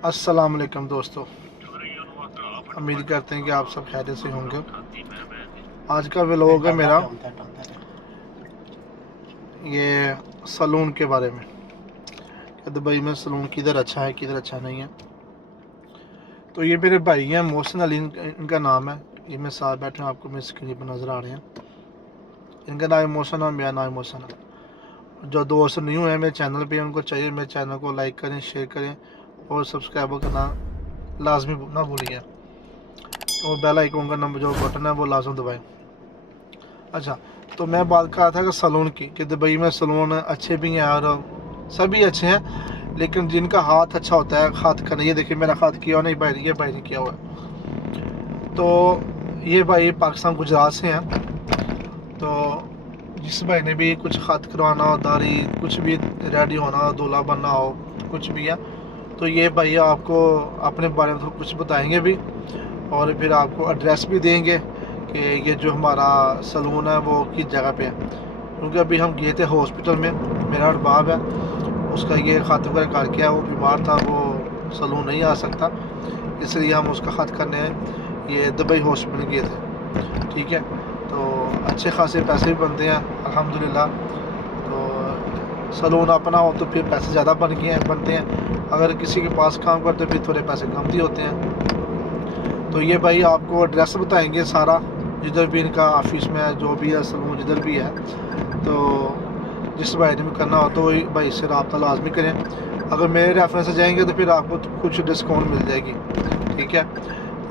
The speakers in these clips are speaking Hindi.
अस्सलाम वालेकुम दोस्तों, उम्मीद करते हैं कि आप सब खैरियत से होंगे। आज का व्लॉग है मेरा ये सलून के बारे में कि दुबई में सलून किधर अच्छा है किधर अच्छा नहीं है। तो ये मेरे भाई हैं, मोहसिन अली इनका नाम है। ये मैं साथ बैठे हूँ, आपको मेरी स्क्रीन पर नज़र आ रहे हैं। इनका नाम मोहसिन है, मेरा नाम मोहसिन है। जो दोस्त न्यू है मेरे चैनल पे, उनको चाहिए मेरे चैनल को लाइक करें, शेयर करें और सब्सक्राइब करना लाजमी ना भूलिए। और बेल आइकन का नंबर जो बटन है वो लाजम दबाएं। अच्छा, तो मैं बात कर रहा था कि सलून की, कि दुबई में सलून अच्छे भी हैं और सभी अच्छे हैं, लेकिन जिनका हाथ अच्छा होता है, हाथ का नहीं। ये देखिए मेरा हाथ किया हुआ नहीं, भाई ये भाई ने किया हुआ है। तो ये भाई पाकिस्तान गुजरात से हैं। तो जिस भाई ने भी कुछ हाथ करवाना हो, दाढ़ी कुछ भी रेडी होना हो, दूल्हा बनना हो, कुछ भी है, तो ये भाई आपको अपने बारे में तो कुछ बताएंगे भी और फिर आपको एड्रेस भी देंगे कि ये जो हमारा सलून है वो किस जगह पे है। क्योंकि अभी हम गए थे हॉस्पिटल में, मेरा अरबाब है, उसका ये खत वगैरह कर किया, वो बीमार था, वो सलून नहीं आ सकता, इसलिए हम उसका खत करने ये दुबई हॉस्पिटल गए थे। ठीक है, तो अच्छे खासे पैसे भी बनते हैं अल्हम्दुलिल्लाह। तो सलून अपना हो तो फिर पैसे ज़्यादा बनते हैं, अगर किसी के पास काम करते फिर थोड़े पैसे कम भी होते हैं। तो ये भाई आपको एड्रेस बताएंगे सारा, जिधर भी इनका ऑफिस में है, जो भी है सलून जिधर भी है। तो जिस भाई ने भी करना हो तो वही भाई से रब्ता लाजमी करें। अगर मेरे रेफरेंस से जाएंगे तो फिर आपको कुछ डिस्काउंट मिल जाएगी। ठीक है,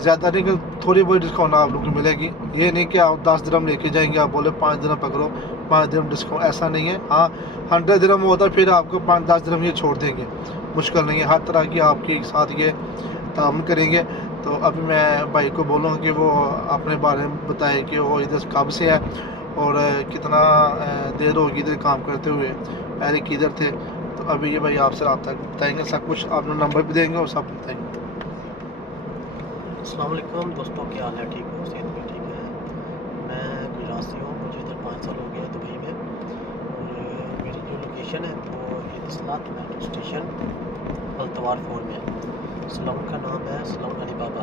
ज़्यादा नहीं कि थोड़ी बहुत डिस्काउंट आप लोग को मिलेगी। ये नहीं कि आप 10 दिरहम लेके जाएंगे, आप बोले 5 दिरहम पकड़ो, 5 दिरहम डिस्काउंट, ऐसा नहीं है। हाँ, 100 दिरहम होता है फिर आपको 5-10 दिरहम ये छोड़ देंगे, मुश्किल नहीं है। हर तरह की आपके साथ ये ताउन करेंगे। तो अभी मैं भाई को बोलूँगा कि वो अपने बारे में बताए कि वो इधर कब से है और कितना देर होगी इधर काम करते हुए, पहले किधर थे। तो अभी ये भाई आपसे रब्ता बताएंगे, सब कुछ अपना नंबर भी देंगे और सब बताएंगे। अस्सलाम वालेकुम दोस्तों, क्या हाल है? ठीक हो? सेहत भी ठीक है। मैं गुजरात से हूँ, मुझे इधर 5 साल हो गए दुबई में। और मेरी जो लोकेशन है वो इतिसलात मेट्रो स्टेशन अल्तवार 4 में है। सलून का नाम है सलून अली बाबा।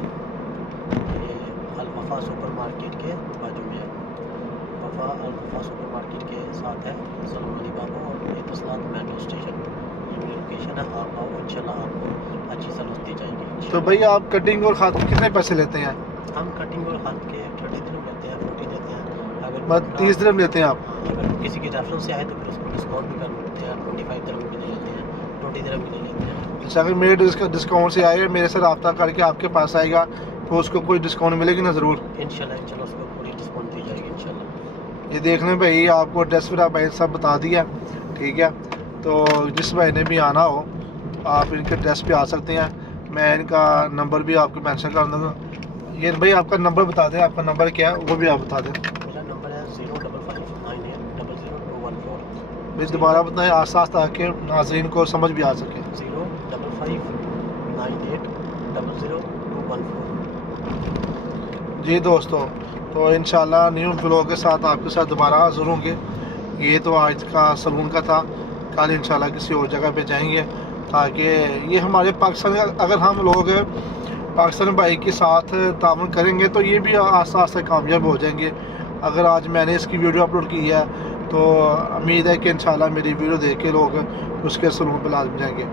ये अल वफा सुपर मार्केट के बाजू में है। अल वफा सुपर मार्केट के साथ है सलून अली बाबा और इतिसलात मेट्रो स्टेशन। ये मेरी लोकेशन है। आप आओ, इंशाल्लाह आपको अच्छी सर्विस दी जाएगी। तो भैया आप कटिंग और खाद के कितने पैसे लेते हैं? हम कटिंग और हाथ के 30 दिरहम लेते हैं, 40 देते हैं। अगर बस 30 दिरहम लेते हैं आप? अगर किसी के रेफरेंस से आए तो फिर उसको डिस्काउंट भी कर देते हैं, 25 दिरहम भी ले लेते हैं, 20 दिरहम भी ले लेते हैं। अच्छा, अगर मेरे डिस्काउंट से आए, मेरे से रब्ता करके आपके पास आएगा तो उसको कोई डिस्काउंट मिलेगी ना? ज़रूर इंशाल्लाह उसको पूरी डिस्काउंट दी जाएगी इंशाल्लाह। ये देख लें भाई, आपको एड्रेस फिर भाई सब बता दिया। ठीक है, तो जिस भाई ने भी आना हो आप इनके एड्रेस पे आ सकते हैं। मैं इनका नंबर भी आपको मेंशन कर दूँगा। ये भाई आपका नंबर बता दें, आपका नंबर क्या है वो भी आप बता दें। मेरा नंबर है 05598000214। भाई दोबारा बताएं, आस्ता आस्ता आके नाज़रीन को समझ भी आ सके। 05598000214। जी दोस्तों, तो इंशाल्लाह न्यू व्लॉग के साथ आपके साथ दोबारा हाज़िर होंगे। ये तो आज का सलून का था, कल इंशाल्लाह किसी और जगह पे जाएंगे, ताकि ये हमारे पाकिस्तान, अगर हम लोग पाकिस्तान भाई के साथ ताउन करेंगे तो ये भी आस्ता आस्ता कामयाब हो जाएंगे। अगर आज मैंने इसकी वीडियो अपलोड की है तो उम्मीद है कि इंशाल्लाह मेरी वीडियो देख के लोग उसके सलून पर लाजम जाएंगे।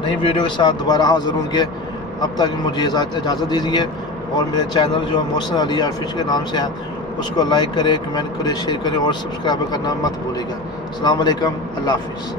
नई वीडियो के साथ दोबारा हाज़िर होंगे। अब तक मुझे इजाज़त दीजिए और मेरे चैनल जो मोहसिन अली ऑफिस के नाम से है उसको लाइक करें, कमेंट करें, शेयर करें और सब्सक्राइब करना मत भूलिएगा। अस्सलाम वालेकुम, अल्लाह हाफिज़।